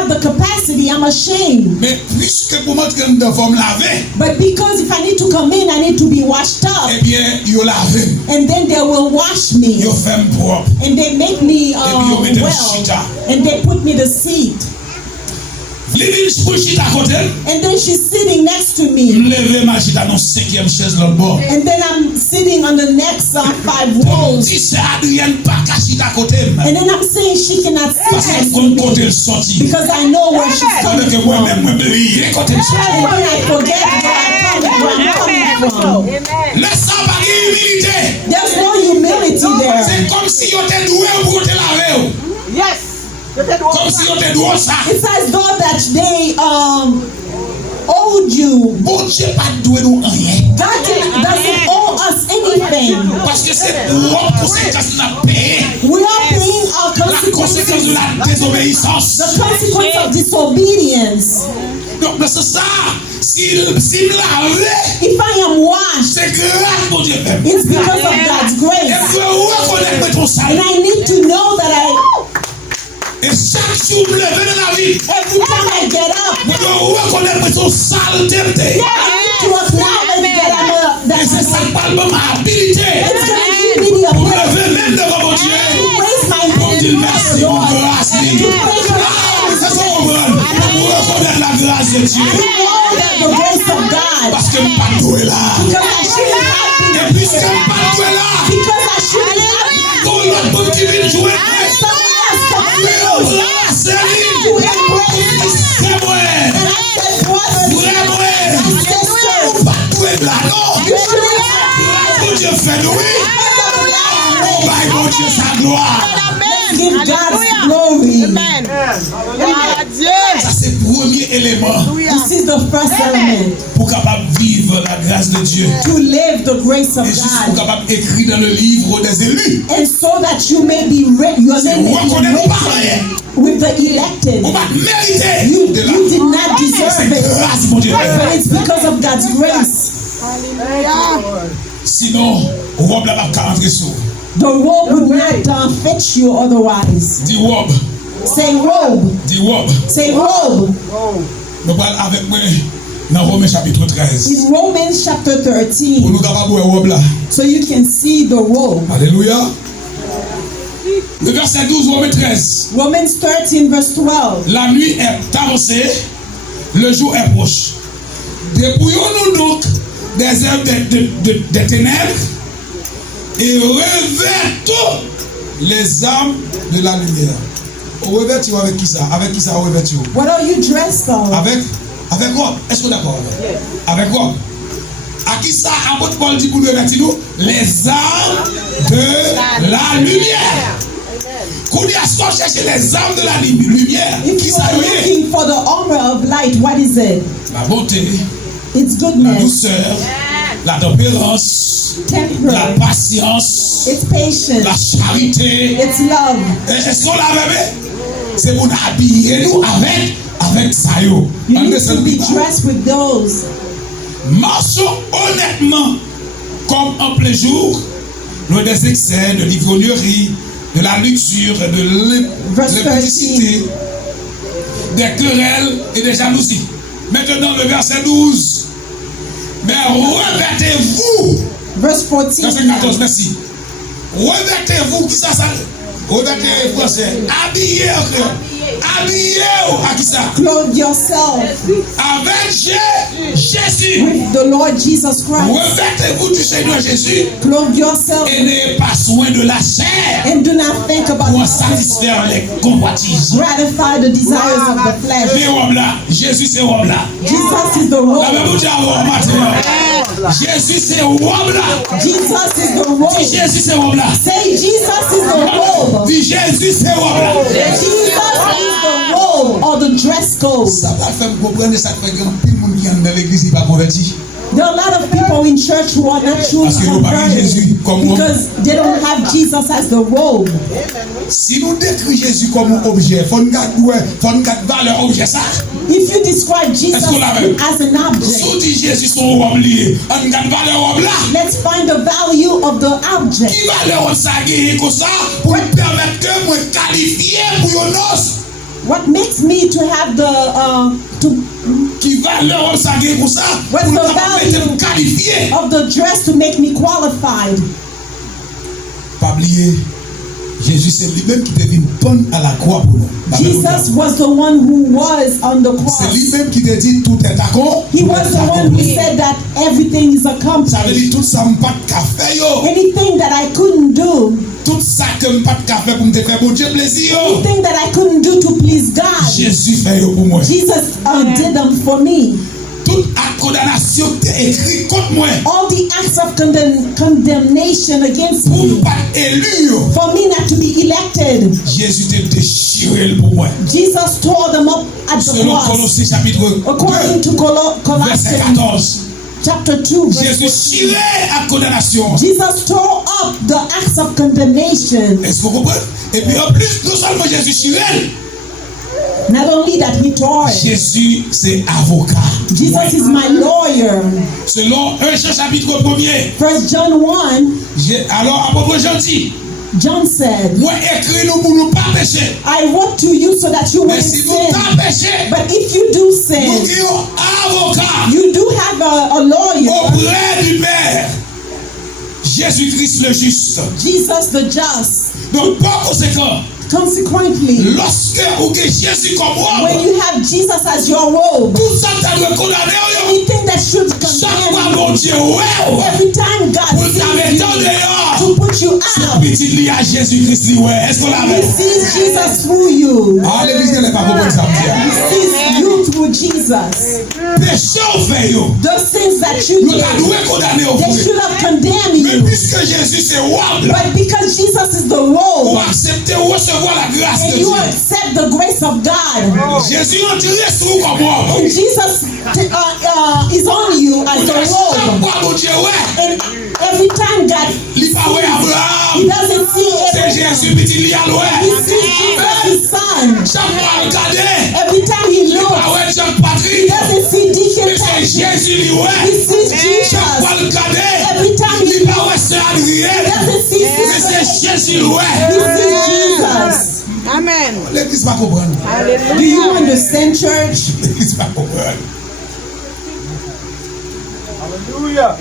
have the capacity, I'm ashamed. Mais puisque pour montrer que nous devons laver, But because if I need to come in, I need to be washed up. eh bien, ils lavé. And then they will wash me. Ils fait propre. And they make me well. and they put me to seat. And then she's sitting next to me. And then I'm sitting on the next 5 rows. And then I'm saying she cannot sit next to me because I know where she's coming from. And then I forget where I'm coming from. There's no humility there. Yes. It's as though that they owed you. God doesn't owe us anything. We are paying our consequences. The consequence of disobedience. If I am washed, it's because of God's grace. And I need to know that et chaque jour me lever dans la vie, every time I get up, je dois reconnaître son saleté. I need to acknowledge that c'est ça parle ma habilité pour me lever même devant mon Dieu, pour dire merci pour grâce. C'est ça qu'on veut, pour reconnaître la grâce de Dieu. Parce que je ne pas doué là. Et puisque je ne pas doué là, pour l'autre monde qui vient jouer, give God's glory. Amen. Ça c'est le premier élément. This is the first element. Pour capable vivre la grâce de Dieu. To live the grace of Et juste pour God. capable écrire dans le livre des élus. And so that you may be written, your name may be written with the elected. On va mériter. You did not deserve it. Grâce mon Dieu. But it's because of God's grace. Sinon, robe là va rentrer sous. The robe would not fit you otherwise. Dis robe. Say robe. Dis robe. Say robe. Nous parlons avec moi dans Romains chapitre 13. In Romans chapter Pour 13. nous capables de robe là. So you can see the robe. Alléluia. Le verset 12, Romains 13. Romans 13 verse 12. La nuit est avancée, le jour est proche. Dépouillons-nous donc des œuvres des ténèbres et revêtons les armes de la lumière. On revêtit avec qui ça? Avec qui ça on revêtit? What are you dressed on? Avec quoi? Est-ce que d'accord? Yes. Avec quoi? À qui ça apôtre Paul dit pour nous revêtir nous? Les armes de la lumière. Quand il y a chercher les armes de la lumière, If qui you ça are veut? looking for the armor of light, what is it? La bonté, It's la goodness, douceur, la tempérance, la temperance, patience, it's patience, la charité. it's love. Est-ce qu'on l'a même? C'est pour nous habiller nous avec ça. You need to be dressed with those. Marchons honnêtement comme en plein jour, loin des excès, de l'ivrognerie, de la luxure, de l'impudicité, des querelles et des jalousies. Maintenant le verset 12. Mais revêtez-vous. Verse 14. Verset 14, merci. Revêtez-vous, qui ça? Revêtez français. Habillez-vous. Habillez-vous. À qui ça? Clothe yourself Avec Jésus. with the Lord Jesus Christ. Revêtez-vous du Seigneur Jésus. Clothe yourself Et n'ayez pas soin de la chair and do not think about pour satisfaire les convoitises. gratify the desires of the flesh. Mais homme là, Jésus c'est homme là. Jesus is the La robe. même chose à homme maintenant. Jésus c'est homme là. Jesus is the Dis robe. Jésus c'est homme là. Say Jesus is the robe. Dis Jésus c'est homme là. Jesus is the robe or the dress code. Ça va faire comprendre ça fait que plus de monde qui entre dans l'église n'est pas converti. There are a lot of people in church who are not truly Parce que nous parlons de Jésus comme homme. because they don't have Jesus as the robe. Si nous décrivons Jésus comme un objet, il faut nous garder valeur objet ça. If you describe Jesus Est-ce qu'on l'a vu? as an Si on object, dit Jésus son homme lié, on garde valeur homme là. let's find the value of the object. Qui valeur ça gagner comme ça pour permettre que moi qualifier pour une noce. What makes me to have the Qui va leur sagrer pour ça? What's Pour the nous value qualifier. of the dress to make me qualified? Pas oublier, Jésus c'est lui-même qui devait prendre à la croix pour nous. Jesus was the one who was on the C'est cross. lui-même qui te dit tout est d'accord. He was the one who said that everything is Ça veut accomplished. dire tout ça m'pas de café yo. Anything that I couldn't do, Tout ça que m'pas de café pour me faire bon Dieu plaisir yo. anything that I couldn't do to please God, Jésus fait yo pour moi. Jesus did them for me. Toute condamnation t'est écrit contre moi. All the acts of condemnation against Pour me, pas élu yo. for me not to be elected, Jésus t'a déchiré pour moi. Jesus tore them up at the Selon cross. Colossiens chapitre 2, According to verset Colossians 14. chapter 2, verse Jésus 14. chiré à condamnation. Jesus tore up the acts of condemnation. Est-ce que vous comprenez? Et puis en plus, non seulement Jésus chiré, Not only that he tore it, Jésus c'est avocat. Jesus is my lawyer. Selon 1 Jean chapitre 1er, 1 John 1, alors apôtre Jean dit, John said, moi écris nous pour nous pas pécher. I wrote to you so that you Mais won't si nous sin. pas péché, But if you do nous sin, avons avocat you do have a lawyer, auprès du Père. Jésus-Christ le juste. Jesus the just. Donc par conséquent, Consequently, lorsque vous avez Jésus comme when moi, you have Jesus as your robe, tout ça t'a doit condamner. anything that should Chaque fois condemn mon you, Dieu, ouais. every time God Vous avez sees tant you, dehors. to put you out, Petit lié à Jésus-Christ, ouais. Est-ce qu'on he l'avait? sees Jesus through you. Ah, l'église n'est pas compris ça. He sees you through Jesus. Péché au fait, yo. Those things that you Nous avons did, condamné au they fait. should have condemned Mais you. puisque Jésus c'est roi, But because Jesus is the vous robe, acceptez recevoir la grâce de and you Dieu. accept the grace of God, Jésus en dirait sur vous comme moi. and Jesus is on you as the Chaque robe, fois mon Dieu, ouais. and every time God Il pas ouais he Abraham. doesn't see C'est Abraham, Jésus petit lié à he l'ouest. sees Jesus his son. Chaque fois regarder. Every time he Il pas looks, ouais Jean he Patrick. doesn't see Deacon Mais c'est Patrick, Jésus lui he ouais. sees Chaque fois Jesus. regarder. Every time he Il pas ouais c'est he Adrien. doesn't see Mais Sister, c'est Jésus he ouais. sees Jesus. Amen. L'église va comprendre. Do you understand, church? L'église va comprendre. Hallelujah.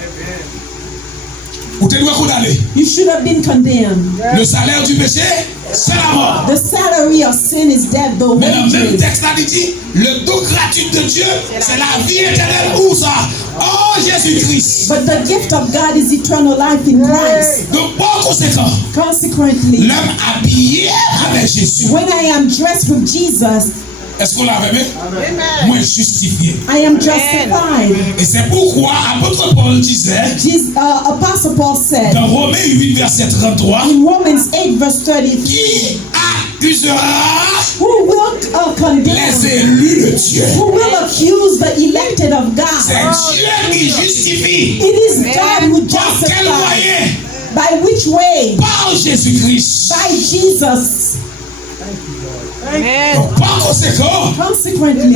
Vous te doit condamner. You should have been condemned. Le salaire du péché, c'est la mort. The salary of sin is death, the Mais dans le même wages. texte, là, il dit, le don gratuit de Dieu, c'est la vie éternelle. Où ça? Oh, Jésus-Christ. But the gift of God is eternal life in Christ. Donc, par conséquent, Consequently, l'homme habillé avec Jésus. when I am dressed with Jesus, Est-ce qu'on l'avait mis? Moi, justifié. I am justified. Et c'est pourquoi apôtre Paul disait, Apostle Paul said dans Romains 8, verset 33, in Romans 8, verse 33, qui accusera who will condemn? les élus de Dieu? Who will accuse the elected of C'est God? Dieu qui justifie. It is God who Par quel justifies. moyen? By which way? Par Jésus-Christ. By Jesus. Amen. Donc, par conséquent, Consequently,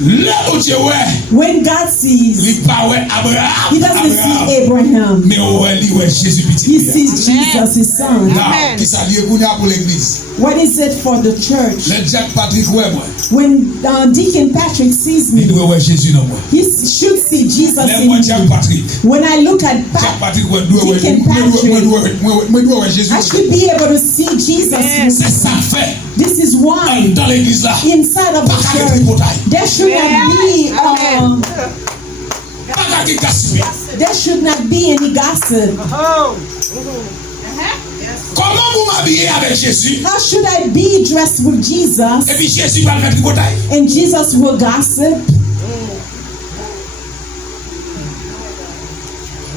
là où Dieu ouais, when God sees, il pas ouais Abraham, he doesn't see Abraham. mais ouais, il ouais Jésus He petit. sees Jesus, his son. Non, Amen. qui s'allie pour l'église. What is it for the church? Le Jack Patrick ouais moi, When Deacon Patrick sees il me, doit ouais Jésus non moi. he should see Jesus Les in moi me. Jack Patrick, When I look at Jack Pat, Patrick ouais doit ouais, Deacon moi doit ouais Jésus. I should be able to see Jesus in C'est me. ça fait This is why dans l'église là. inside of Pas the qu'à church, tripotaille, there should not be pas qu'à gaspiller. there should not be any gossip. Oh. Comment vous m'habillez avec Jésus? How should I be dressed with Jesus Et puis Jésus va le faire tripotaille. and Jesus will gossip?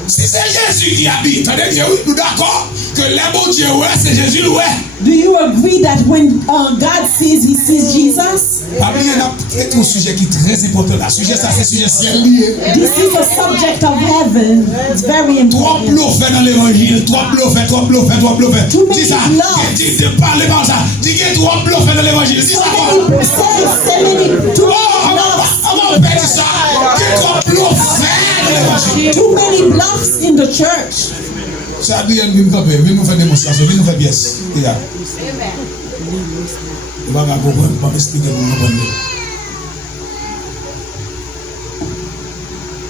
Si c'est Jésus qui habite, attendez bien, oui, nous d'accord que les bons Dieu, ouais, c'est Jésus, ouais. Do you agree that when God sees, he sees Jesus? Parmi il y a un sujet qui est très important. Le sujet, ça, c'est le sujet ciel lié. This is a subject of heaven. It's very Trop important. bluffé dans l'évangile, trop bluffé. Too many Dis ça, bluffs. dis de parler comme ça. Dis qu'il y a trop bluffé dans l'évangile. Dis So ça, many, quoi? so many, too Oh, many on va faire ça. Qu'il y a trop bluffé dans l'évangile. too many bluffs in the church. Ça, Adrien, viens nous faire une démonstration, viens nous faire pièce. Regarde. On va m'expliquer pour nous.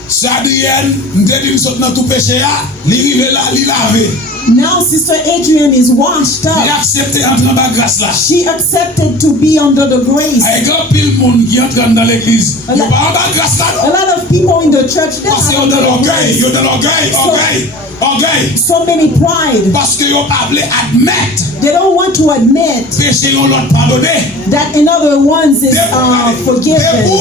C'est Adrienne, nous dit nous dans tout péché là, li rive là, li lavé. Now Sister Adrienne is washed Il a up. accepté entrer dans la grâce là. She accepted to be under the grace. Il y a grand pile monde qui entre dans l'église. Il pas en bas grâce là. A lot of people in the church, they Parce qu'ils ont have de l'orgueil, ils ont de l'orgueil. so many pride. Parce qu'ils ont pas voulu admettre They don't want to admit péché on l'autre pardonné. that another ones is Vous forgiven.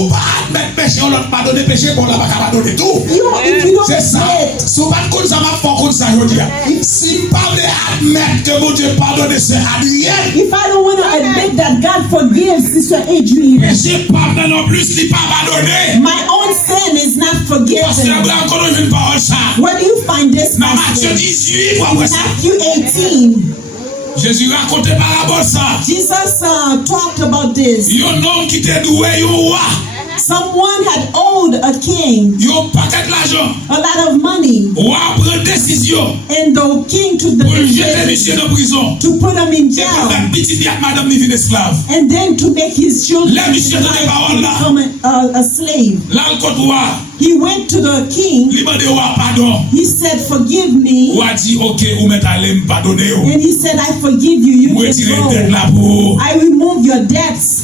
pas admettre péché on l'autre pardonné péché pour la pas pardonner tout. If you don't C'est ça. admit, Si vous pas comme ça m'a pas comme ça je dis. Si pas voulu admettre que mon Dieu pardonne c'est Adrien. if I don't want to admit that God forgives Sister Adrienne, Péché pardonne en plus il pas pardonné. my own sin is not Parce que forgiven. Abraham connaît une parole ça. Where do you find this Dans Matthieu passage? 18 pour après ça. Matthew 18. Jésus racontait parabole ça. Jesus talked about this. Il y a un homme qui était doué, il y a un roi. Someone had owed a king Il y a un paquet d'argent. a lot of money, Roi prend décision and the king took the pour jeter decision monsieur dans prison. to put him in C'est pour jail, faire petit bien madame devine esclave. and then to make his children Là, monsieur dans les paroles là. become a slave. Là, le côté roi, He went to the king. il m'a dit roi pardon. He said, "Forgive me," Roi dit ok, ou met allé me pardonner. and he said, "I forgive you. You Ou can retirer go. tête là pour. I remove your debts."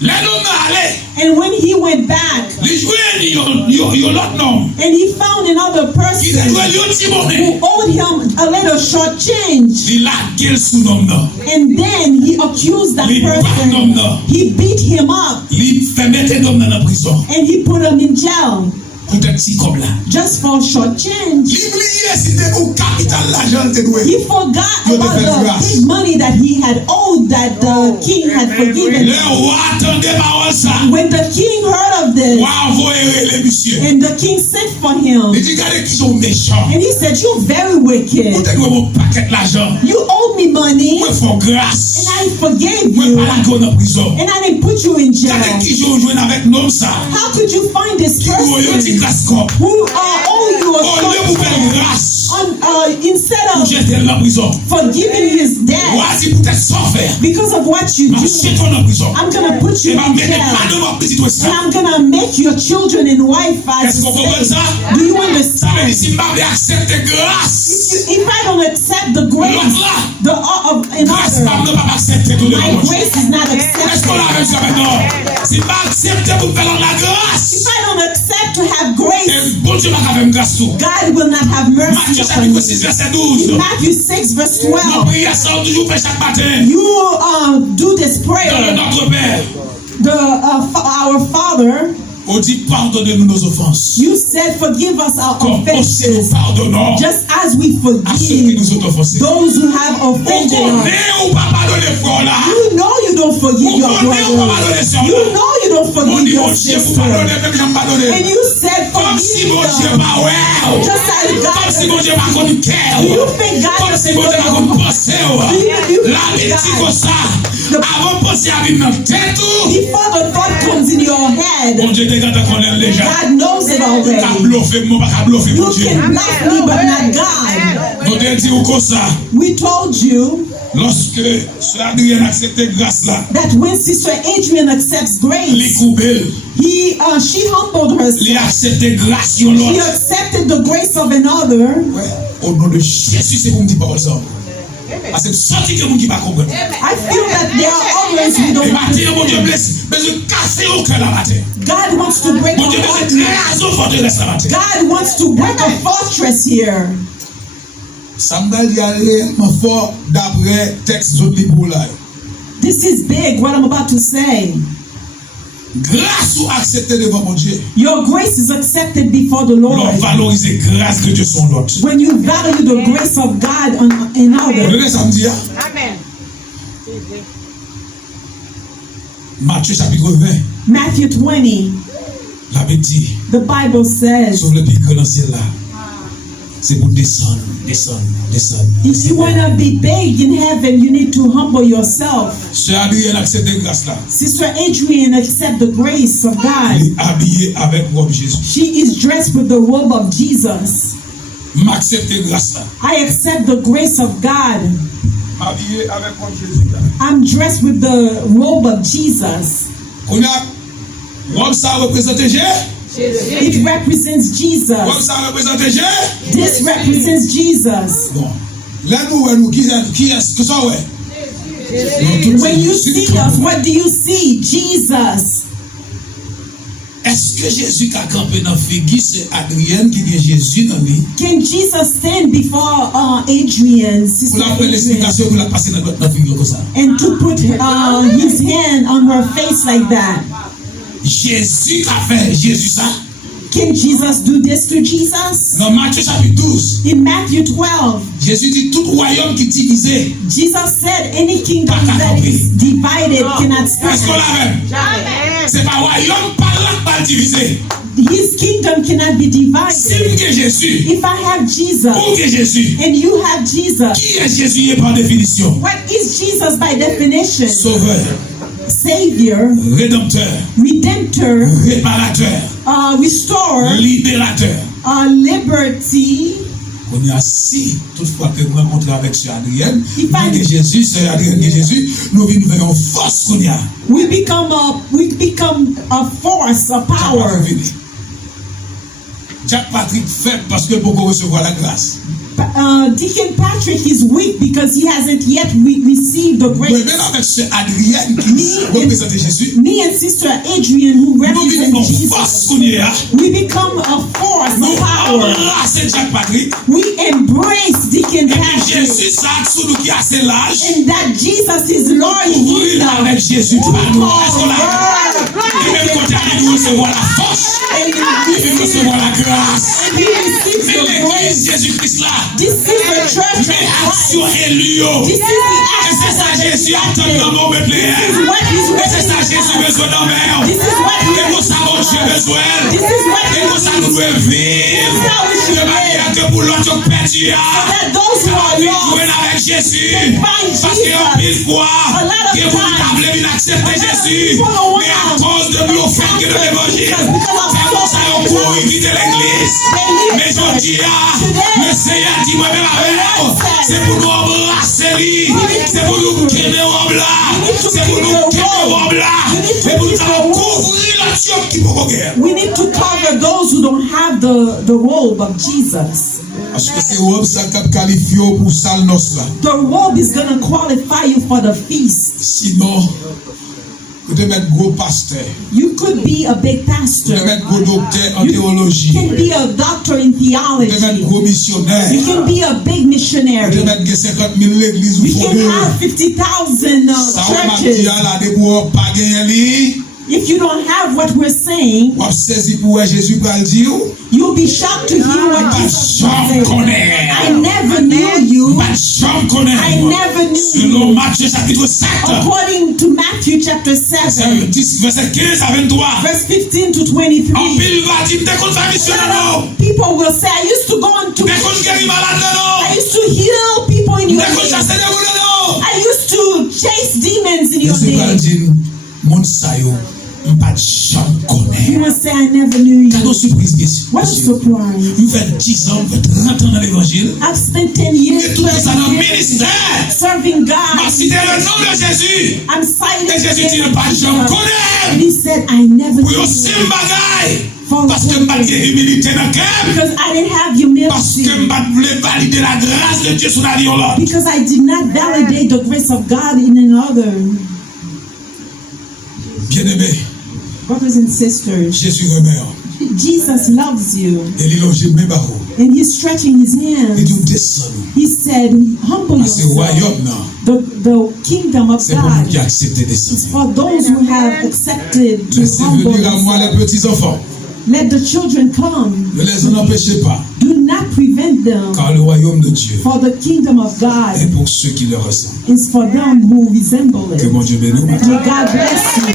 Là, l'homme allé. And when he went back, Les joueurs, il y a l'autre nom. and he found another Il a person joué le petit bonnet. who owed him a little short change. Il a quel sous-nom là. And then he accused that Les person. bâtons là. He beat him up Il fait mettre l'homme dans la prison. and he put him in jail Pour un petit comme là. just for short change. L'oublié, c'était pour capital l'argent te doué. He forgot about the big money that he had owed that the king had forgiven Le him. roi attendait parole ça. When the king heard of this, Roi envoyé les messieurs. and the king sent for him, Il dit regardez qui sont méchants. and he said, "You're very Vous wicked. te doué mon paquet l'argent. You owed me money, Moi faut grâce. and I forgave Moi you, pas la go dans prison. and I didn't put you in jail." Regardez qui sont joué avec l'homme ça. How could you find this Qui vous yo dit person grâce comme. who owe you Au a lieu pour faire short grâce. instead Pour of jeter dans la prison. forgiving his Roi debt dit peut-être sans faire. because of what you Ma do? jeter dans la prison. I'm gonna put you Et ma in mettre pas jail, de mon petit and esclave. I'm gonna make your children and wife as Est-ce qu'on comprend ça? slaves. Do you Ça veut dire understand? si je accepte grâce. If I don't accept the grace, L'autre là. the of Grâce another, pas ne pas accepter tout le my monde. grace is not Est-ce qu'on a accepted. même ça maintenant? Si pas accepter pour faire la If grâce. I don't accept to have grace, Et bon Dieu va faire grâce tout. God will not have mercy Matthieu upon chapitre you. 6 verset 12. In Matthew 6 verse Nos 12, prières sont toujours faites chaque matin. you do this Dans le prayer. Notre Père. Our Father, On dit pardonnez-nous nos offenses. you said forgive us our Comme aussi nous offenses, pardonnons just as we à ceux qui forgive nous ont offensés. those who have On offended us. connaît ou pas pardonner frère là. You know you don't forgive On your connaît ou pas brother. pardonner sœur You là. know you don't On forgive dit your mon Dieu pour sister. pardonner, même j'aime pardonner. And you said Comme si mon forgive Dieu them. pas ouais. Just as Comme si mon God. Dieu pas connu cœur. Do you think God Comme si doesn't mon Dieu pas know connu pensée. La petit comme ça. Avant de penser à vivre dans la tête. before the thought comes in your Mon head? Dieu te garde qu'on est déjà. God knows it Ka already. bluffer, moi pas bluffer You mon Dieu. can bluff me, but not God. Nous te disons comme ça. We told you Lorsque Sœur Adrienne accepte grâce là, that when Sister Adrienne accepts les grace, coubelles, she humbled les herself. accepte grâce sur She l'autre. accepted the grace of another. Ouais. Au nom de Jésus, c'est pour me dire pas ça. Parce que senti que vous qui pas comprendre. I feel that there are others we Et don't matin, mon Dieu blesse, mais je casse au cœur la matin. God wants to break Mon Dieu a blesse, fortress. raison forteresse la matin. God wants to break a fortress here. Ça me dit réellement fort d'après texte autres livres là. This is big, what I'm about to say. Grâce ou accepter devant mon Dieu. Your grace is accepted before the L'on Lord. valoriser grâce de Dieu sur l'autre. When you value the grace of God in Vous others. donnez samedi, hein? Amen. Matthieu chapitre 20, Matthew 20, la dit, the Bible says, sauf le plus grand dans le ciel là. C'est pour descendre, descendre, descendre. if you want to be big in heaven, you need to humble yourself. Sœur Adrienne accepte grâce là. Sister Adrienne accept the grace of God. Elle est habillée avec robe Jésus. She is dressed with the robe of Jesus. M'accepte grâce là. I accept the grace of God. Habillé avec comme Jésus. I'm dressed with the robe of Jesus. On a robe ça représente Jésus. It represents Robe Jesus. ça représente Jésus. This represents Jesus. Bon. Là nous qui est que ça ouais. When you see us, what do you see? Jesus. Est-ce que Jésus a campé dans figure c'est Adrienne qui est Jésus dans lui? Can Jesus stand before Adrian, Pour Sister la prendre Adrian, l'explication pour la passer dans figure comme ça. and to put his hand on her face like that? Jésus a fait Jésus ça. Can Jesus do this to Jesus? Dans Matthieu chapitre 12, In Matthew 12, Jésus dit tout royaume qui est divisé. Jesus said any kingdom that is divided cannot Est-ce qu'on stand. l'a même? C'est pas royaume par là pas divisé. His kingdom cannot be Si divided. vous avez Jésus, If I have Jesus où est Jésus? and you have Jesus, Qui est Jésus par définition? what is Jesus by definition? Sauveur, Savior, rédempteur, redemptor, réparateur, restorer, libérateur. liberty. On y a si, toutefois que nous rencontrons avec Sœur Adrienne, Il nous avons Jésus, Sœur Adrienne qui est Jésus, nous venons en force qu'on y a. We become a force, a power. Jacques Patrick fait parce que pour recevoir la grâce. Deacon Patrick is weak because he hasn't yet received the Mais grace. maintenant avec Sœur Adrienne qui représente Jésus, Me and Sister Adrian, who nous represent venons en force Jesus, qu'on y a. we become a force, Nous a power. embrassons Jacques Patrick. We embrace Deacon Et puis Patrick, Jésus, ça, sous nous qui a assez l'âge, and that Jesus is Lord ouvrir Kingdom. avec Jésus pour nous. Est-ce qu'on a? Et même côté à nous recevoir la force, et même recevoir la grâce. And he receives Mais the l'église grace. Jésus-Christ là, This is the church of mais Christ. action élue. This is the Et c'est ça Jésus attend dans mon Bethléem. This is what he's Et c'est ça waiting Jésus for. besoin dans mer. This is what Et pour ça mon Dieu besoin. This is what Et pour ça nous devons vivre. De manière que pour l'autre perdu, that those who are lost jouer avec Jésus. find Parce qu'il y a mille fois A lot of que vous times, n'avez pas accepté Jésus. people don't Mais à want cause de l'offense de l'évangile, c'est pour ça qu'on court éviter l'église. Mais je dis, le Seigneur dit moi-même avec nous, c'est pour nous embrasser lui. C'est pour nous quémer au blanc. C'est pour nous quémer au blanc. C'est pour nous couvrir la tiope qui peut guerre. We need to cover those who don't have the robe of Jesus. Parce que c'est robe ça qui qualifie pour salle noce là. The robe is going to qualify you for the feast. Sinon, vous devez mettre gros pasteur. You could be a big Vous pastor. devez mettre gros docteur en You théologie. can be a doctor in Vous devez mettre theology. gros missionnaire. You can be a big Vous missionary. devez mettre 50 000 l'église ou You can fondée. have 50,000 Ça va dire churches. là, des bois pas gagné. If you don't have what we're saying, On a saisi pour Jésus pour le dire. you'll be shocked to hear what Jesus J'en said. connais. I never knew you. J'en connais. I never knew Selon you. Matthieu chapitre 7, According to Matthew chapter 7, verset 15 à 23. verse 15 to En 23, pile va dire, t'es contre la mission, non? people will say, I used to go on to T'es contre guérir malade, I non? used to heal people in your T'es contre name. chasser des boules, non? I used to chase demons in your Jésus va name. dire, mon sayo, pas j'en You connais. will say, I never knew T'as you. nos surprises, What a monsieur. surprise. Vous faites 10 ans, vous faites 30 ans dans l'évangile. I've spent 10 years Mais tout ça dans le ministère. serving Ma God. cité le nom de Jésus. I'm Et citing Jésus dit, pas j'en And connais. he said, I never Pour knew yon you. sim bagay. For Parce que m'a de humilité dans le cœur. because I didn't have Parce humility. que m'a voulu valider la grâce de Dieu sur la vie de l'autre. Because I did not validate the grace of God in another. Bien-aimé, Brothers and sisters, Jésus remet. Jesus loves you. Et il loge mes barreaux. And he's stretching his Et hands. Dieu descend. He said, humble Parce que le yourself. royaume, non. The kingdom of C'est pour nous God qui acceptons de is descendre. for those who have accepted to Laissez humble venir à moi les themselves. petits enfants. Let the children come. Ne les en empêchez pas. Do not prevent them. Car le royaume de Dieu For the kingdom of God est pour ceux qui le ressentent. is for them who resemble Que it. mon Dieu bénisse. May God bless you.